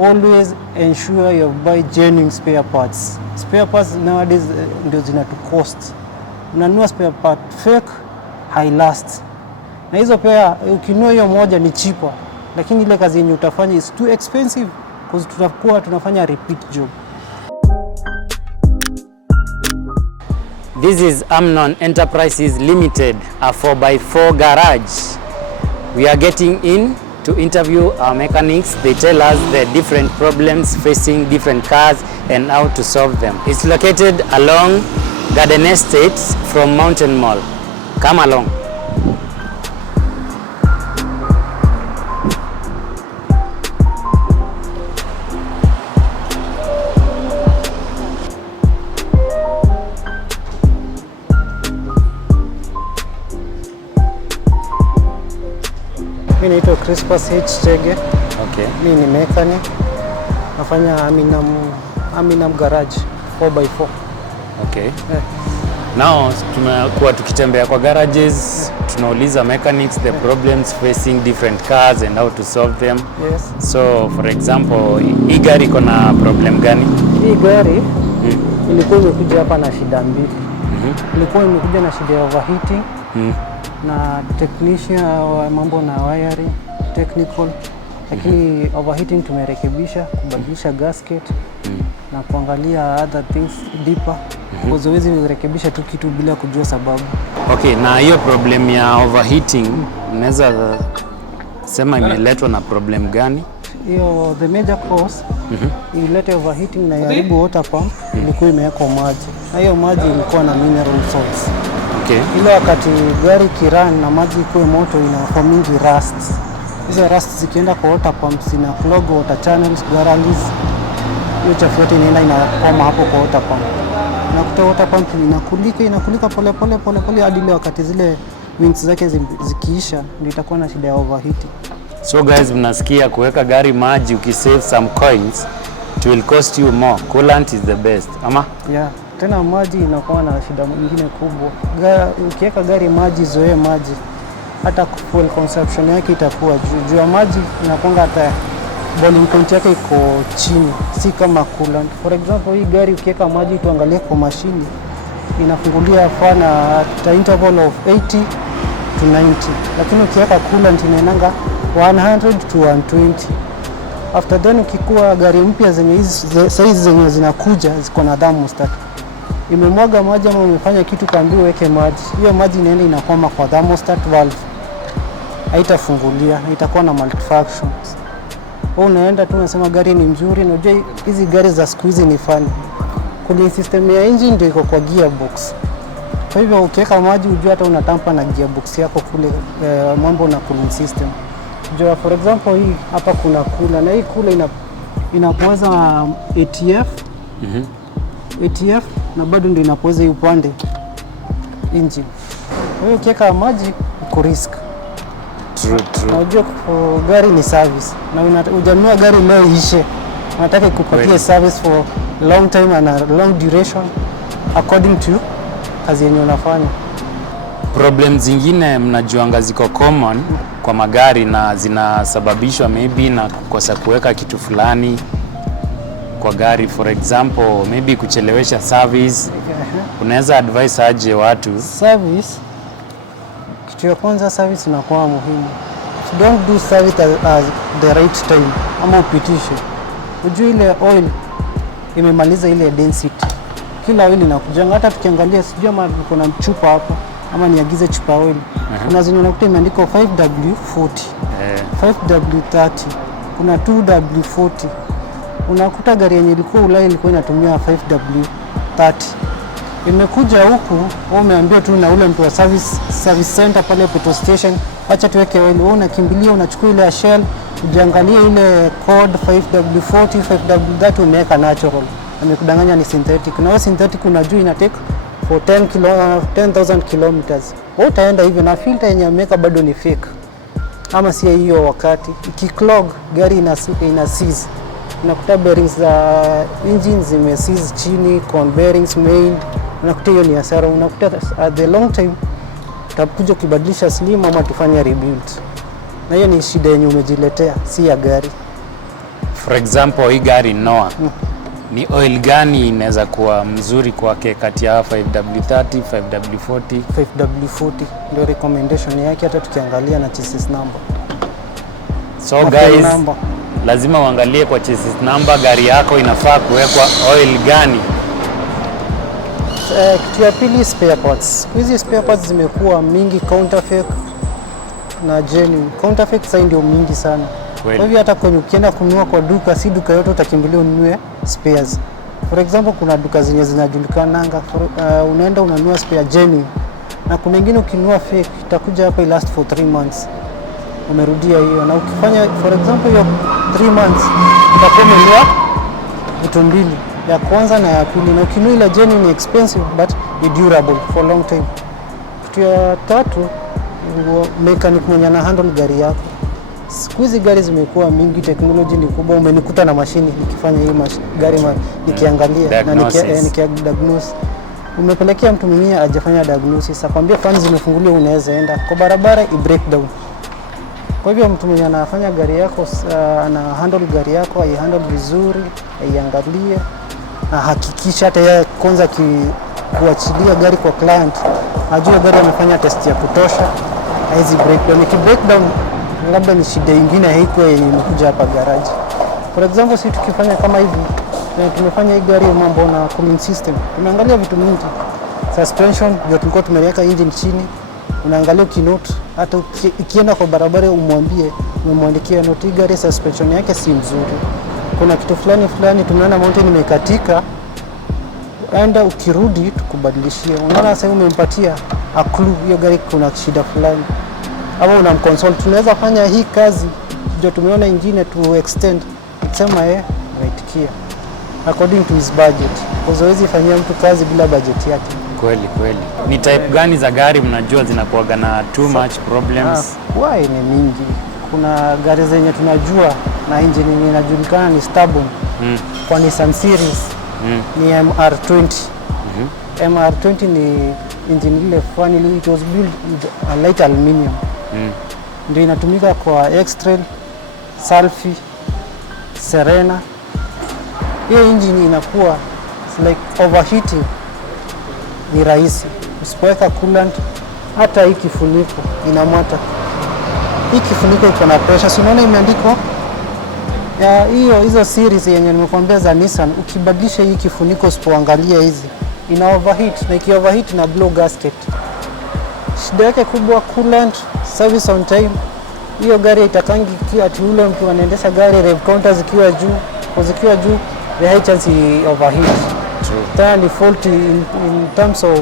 always ensure you buy genuine spare parts. Spare parts nowadays ndio zinatu cost. Unanunua spare part fake high last. Na hizo pia ukinunua hiyo moja ni cheaper, lakini ile kazi yenye utafanya is too expensive because tunafanya repeat job. This is Amnon Enterprises Limited, a 4x4 garage. We are getting in to interview our mechanics. They tell us the different problems facing different cars and how to solve them. It's located along Garden Estates from Mountain Mall. Come along. Mimi naitwa Crispus H. Chege. Okay. Mimi ni mechanic. Nafanya Aminam Garage 4x4. Okay. Yeah. Now tumekuwa tukitembea kwa garages, tunauliza mechanics the problems facing different cars and how to solve them. Yes. So for example, hii gari iko na problem gani? Hii gari ilikuwa imekuja hapa na shida mbili. Ilikuwa imekuja na shida ya overheating. Na technician wa mambo na wiring technical, lakini overheating tumerekebisha, kubadilisha gasket na kuangalia other things deeper. Huwezi kurekebisha tu kitu bila kujua sababu. Okay, na hiyo problem ya overheating unaweza sema imeletwa na problem gani? Hiyo the major cause ilileta overheating na iharibu water pump. Ilikuwa imewekwa maji na hiyo maji ilikuwa na mineral salts. Okay. Ile wakati gari kiran na maji ikuwe moto inakuwa mingi rust. Hizo rust zikienda kwa water pumps ina clog water channels, garages. Hiyo chafu yote inaenda inakwama hapo kwa water pump. Unakuta water pump inakulika pole hadi ile wakati zile wings zake zikiisha ndio itakuwa na shida ya overheating. So guys, mnasikia kuweka gari maji ukisave some coins, it will cost you more. Coolant is the best. Ama? Yeah. Tena maji inakuwa na shida nyingine kubwa. Ukiweka gari maji, zoe maji, hata fuel consumption yake itakuwa juu. Juu maji inakuwa hata boiling point yake iko chini, si kama coolant. For example, hii gari ukiweka maji tuangalie kwa mashini inafungulia fan at interval of 80 to 90. Lakini ukiweka coolant inaenanga 100 to 120. After then ukikuwa gari mpya zenye hizi size zenye zinakuja ziko na thermostat. Imemwaga maji ama umefanya kitu kaambiwa weke maji. Hiyo maji inaenda inakwama kwa thermostat valve. Haitafungulia, itakuwa na malfunctions. Unaenda tu unasema gari ni mzuri, na unajua hizi gari za siku hizi ni funny. Cooling system ya engine ndio iko kwa gearbox. Kwa hivyo ukiweka maji unajua hata unatampa na gearbox yako kule mambo na cooling system. Unajua for example hii hapa kuna cooler na hii cooler inapoza ATF. ATF na bado ndio inapoza hii upande engine. Kwa hiyo ukiweka maji uko risk. True. Unajua gari ni service na hujanunua gari leo ishe. Unataka kukupatia service for long time and a long duration according to kazi yenye unafanya. Problems zingine mnajuanga ziko common kwa magari na zinasababishwa maybe na kukosa kuweka kitu fulani kwa gari. For example, maybe kuchelewesha service. Unaweza advise aje watu? Service, kitu ya kwanza service inakuwa muhimu. Don't do service at the right time ama upitishe. Unajua ile oil imemaliza ile density. Kila oil inakujanga, hata tukiangalia sijui ama kuna chupa hapa ama niagize chupa oil. Kuna zingine unakuta imeandikwa 5W40, 5W30, kuna 2W40. Unakuta gari yenye ilikuwa Ulaya ilikuwa inatumia 5W30. Imekuja huku umeambiwa tu na ule mtu wa service center pale petrol station, acha tuweke oil. Wewe unakimbilia unachukua ile ya Shell, ujiangalia ile code 5W40, 5W30 umeweka natural. Amekudanganya ni synthetic. Na wewe synthetic unajua ina take for 10,000 kilometers. Wewe utaenda hivyo na filter yenye ameweka bado ni fake. Ama si hiyo wakati ikiclog gari ina seize. Unakuta bearings za engine zimeseize chini, con bearings main. Unakuta hiyo ni hasara. Unakuta at the long time utakuja kubadilisha slim ama tufanye rebuild. Na hiyo ni shida yenye umejiletea, si ya gari. For example, hii gari Noah, ni oil gani inaweza kuwa mzuri kwake kati ya 5W30, 5W40? 5W40 ndio recommendation yake, hata tukiangalia na chassis number. So guys, lazima uangalie kwa chassis number gari yako inafaa kuwekwa oil gani. Kitu ya pili, spare parts. Hizi spare parts zimekuwa mingi, counterfeit na genuine. Counterfeit sasa ndio mingi sana. Kwa hivyo hata kwenye ukienda kununua kwa duka, si duka yote utakimbilia ununue spares. For example, kuna duka zenye zinajulikananga, unaenda unanunua spare genuine, na kuna nyingine ukinunua fake itakuja hapa last for 3 months. Umerudia hiyo, na ukifanya for example hiyo 3 months utakuwa umenunua vitu mbili, ya kwanza na ya pili, na ukinunua ile genuine ni expensive but ni durable for long time. Kitu ya tatu, mechanic mwenye ana handle gari yako. Siku hizi gari zimekuwa mingi, technology ni kubwa. Umenikuta na mashini nikifanya hii gari nikiangalia na nikidiagnose. Umepelekea mtu mwingine ajafanya diagnosis, akwambia fans zimefunguliwa, unaweza enda kwa barabara i breakdown. Kwa hivyo mtu mwenye anafanya gari yako ana handle gari yako, ai handle vizuri, aiangalie na hakikisha hata yeye kwanza kuachilia gari kwa client, ajue gari amefanya test ya kutosha, hizi breakdown. Iki breakdown labda ni shida nyingine haiko yenye imekuja hapa garage. For example, sisi tukifanya kama hivi, tumefanya hii gari mambo na cooling system, tumeangalia vitu mingi. Suspension ndio tulikuwa tumeweka engine chini, unaangalia keynote, hata ikienda kwa barabara umemwandikia note, hii gari suspension yake si mzuri, kuna kitu fulani tumeona mountain imekatika, enda ukirudi tukubadilishie. Unaona sasa umempatia a clue hiyo gari kuna shida fulani, ama unamconsult, tunaweza fanya hii kazi ndio tumeona ingine to extend, sema unaitikia according to his budget, kwa zoezi fanyia mtu kazi bila budget yake. Kweli. Ni type gani za gari mnajua zinakuwaga na too much problems? Why ni mingi. Kuna gari zenye tunajua na engine yenye inajulikana ni stubborn. Kwa Nissan series ni MR20. MR20 ni engine ile funny, it was built with a light aluminium. Ndio inatumika kwa X-Trail, Selfie, Serena. Hiyo engine inakuwa like overheating ni rahisi. Usipoweka coolant, hata hii kifuniko inamata. Hii kifuniko iko na pressure. Si unaona imeandikwa ya hizo series yenye nimekuambia za Nissan, ukibadilisha hii kifuniko usipoangalia hizi ina overheat, na iki overheat na blow gasket. Shida yake kubwa coolant, service on time. Hiyo gari itakangi ati ule mtu anaendesha gari rev counter zikiwa juu, kwa zikiwa juu the high chance overheat. Tena ni faulty in terms of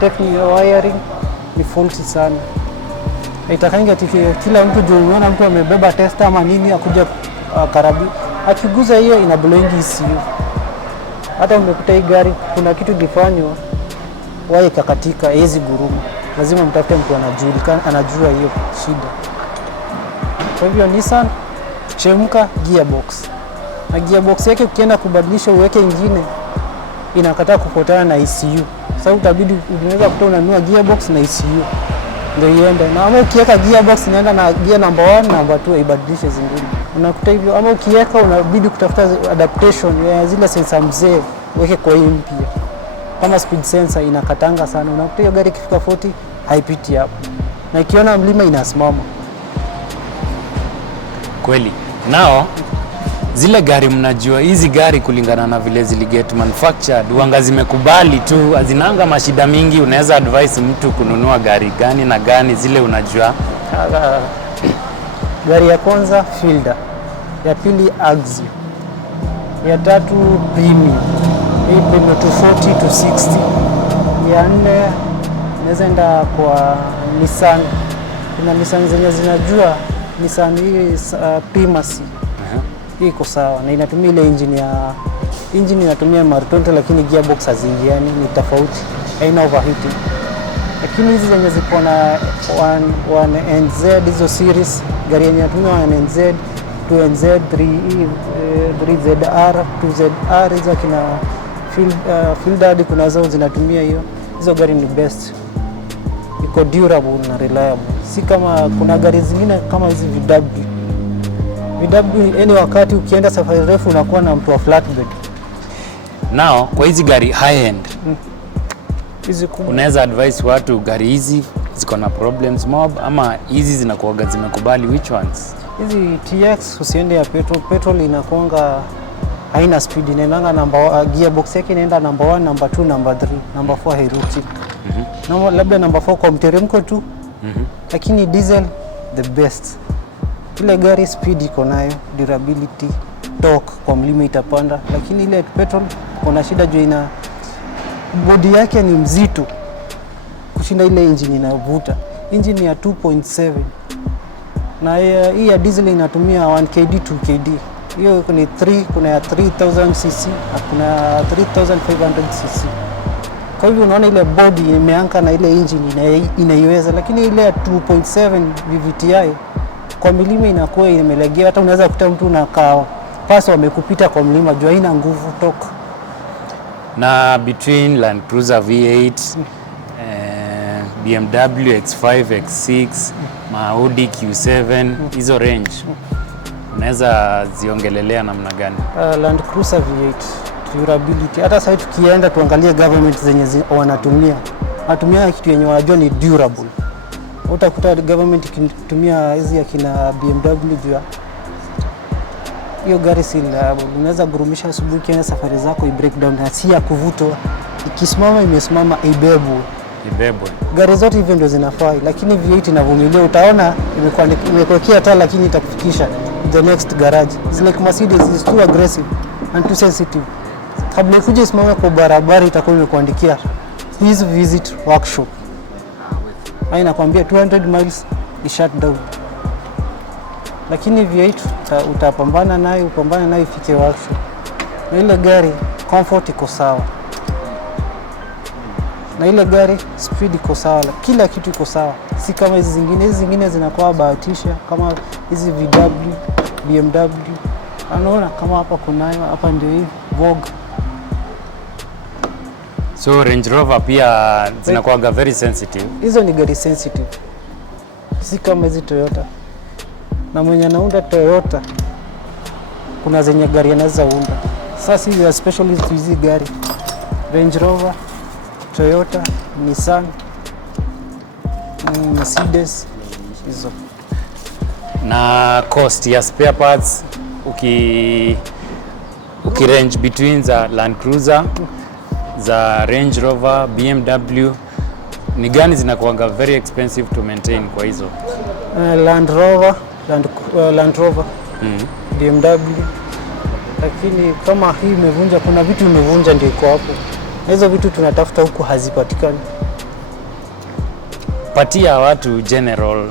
technical wiring, ni faulty sana. Itakangi ati kila mtu juu unaona mtu amebeba tester ama nini akuja karabi, akiguza hiyo ina blowing ECU. Hata umekuta hii gari kuna kitu ilifanywa waya kakatika, hizi gurumu, lazima mtafute mtu anajua hiyo shida. Kwa hivyo Nissan chemka gearbox, na gearbox yake ukienda kubadilisha uweke ingine inakataa kufuatana na ECU. Sasa utabidi unaweza kutoa unanunua gearbox na ECU ndio iende, na ama ukiweka gearbox inaenda na gear number 1 number 2 ibadilishe zingine, unakuta hivyo. Ama ukiweka unabidi kutafuta adaptation ya zile sensor mzee weke kwa hii mpya, kama speed sensor inakatanga sana, unakuta hiyo gari ikifika 40 haipiti hapo, na ikiona mlima inasimama. Kweli. Nao zile gari mnajua hizi gari kulingana na vile ziliget manufactured wanga zimekubali tu, azinanga mashida mingi, unaweza advise mtu kununua gari gani na gani zile unajua? Gari ya kwanza Fielder, ya pili Axio, ya tatu Premium, hii Premium 240 260, ya nne naweza enda kwa Nissan. Kuna Nissan zenye zinajua Nissan hii Primacy. Hii iko sawa na inatumia ile engine inatumia MR20, lakini gearbox haziingiani, ni tofauti, haina overheating. Lakini hizi zenye ziko na 1NZ hizo series, gari yenye inatumia 1NZ, 2NZ, 3ZR, 2ZR, hizo kina Fielder kuna zao zinatumia hiyo. Hizo gari ni best, iko durable na reliable, si kama kuna gari zingine kama hizi VW VW any wakati ukienda safari refu unakuwa na mtu wa flatbed. Now kwa hizi gari high end Hizi kubwa. unaweza advise watu gari hizi ziko na problems mob ama hizi zinakuwaga zimekubali, which ones? Hizi TX usiende ya petrol. Petrol inakuanga haina speed, inaendanga gearbox yake inaenda number 1, number 2, number 3, number 4 hairuki. Labda number 4 kwa mteremko tu. Lakini diesel the best. Ile gari speed iko nayo, durability, torque kwa mlima itapanda, lakini ile petrol kuna shida juu ina body yake ni mzito kushinda ile engine inayovuta. Engine ya 2.7 na hii ya diesel inatumia 1 kd 2 kd. Hiyo kuna 3, kuna ya 3000 cc na kuna 3500 cc. Kwa hivyo unaona ile body imeanka na ile engine inaiweza, lakini ile ya 2.7 VVTi kwa milima inakuwa imelegea. Hata unaweza kuta mtu na paso amekupita kwa mlima juu haina nguvu toka. Na between Land Cruiser V8, BMW X5, X6, Audi Q7, hizo range unaweza ziongelelea namna gani? Land Cruiser V8 durability, hata sasa tukienda tuangalie government zenye wanatumia kitu yenye wanajua ni durable. Utakuta government ikitumia hizi akina BMW juu hiyo gari si reliable. Unaweza gurumisha asubuhi kienda safari zako i breakdown na si ya kuvutwa, ikisimama imesimama ibebwe. Gari zote hivyo ndio zinafaa, lakini V8 inavumilia. Utaona imekuwekea taa lakini itakufikisha the next garage. Zile Mercedes is too aggressive and too sensitive. Kabla ikuje isimame kwa barabara itakuwa imekuandikia please visit workshop. Haina kwambia 200 miles is shut down. Lakini V8 utapambana nayo, upambana nayo ifike workshop. Na ile gari comfort iko sawa. Na ile gari speed iko sawa, kila kitu iko sawa. Si kama hizi zingine. Hizi zingine zinakuwa bahatisha kama hizi VW, BMW. Anaona kama hapa kunayo, hapa ndio hivi Vogue. So Range Rover pia zinakuwa very sensitive. Hizo ni gari sensitive. Si kama hizi Toyota. Na mwenye anaunda Toyota kuna zenye gari anaweza unda. Sasa hizi specialist hizi gari Range Rover, Toyota, Nissan, Mercedes hizo. Na cost ya spare parts range between za Land Cruiser, za Range Rover, BMW ni gani zinakuanga very expensive to maintain kwa hizo? Land Rover, BMW. Lakini kama hii imevunja, kuna vitu imevunja ndio iko hapo. Na hizo vitu tunatafuta huku hazipatikani. Patia watu general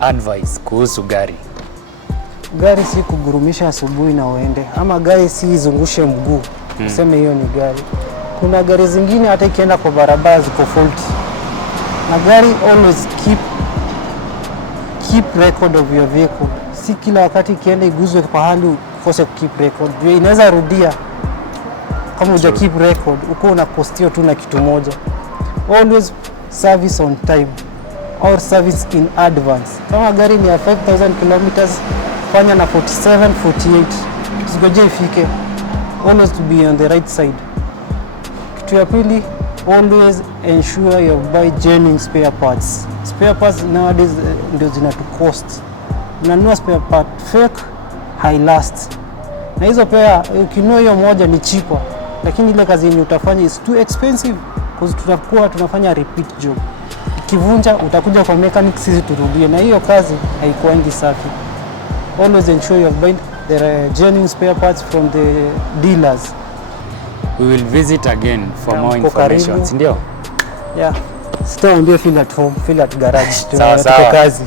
advice kuhusu gari. Gari si kugurumisha asubuhi na uende, ama gari si izungushe mguu useme hiyo ni gari. Kuna gari zingine hata ikienda kwa barabara ziko faulty. Na gari always keep record of your vehicle. Si kila wakati ikienda iguzwe pahali ukose keep record. Inaweza rudia kama uja keep record, uko una postio tu na kitu moja. Always service on time or service in advance. Kama gari ni ya 5000 kilometers, fanya na 47, 48. Usigoje ifike. Always to be on the right side. Kitu ya pili, always ensure you buy genuine spare parts. Spare parts nowadays ndio zinatu cost. Unanunua spare part fake, high last. Na hizo pia ukinunua hiyo moja ni cheaper, lakini ile kazi yenye utafanya is too expensive because tutakuwa tunafanya repeat job. Ikivunja utakuja kwa mechanic, sisi turudie, na hiyo kazi haikuangi safi. Always ensure you buy the genuine spare parts from the dealers. We will visit again for more information. Ndio? Yeah. Sitaambia feel at home, feel at garage. Sawa sawa. Kazi.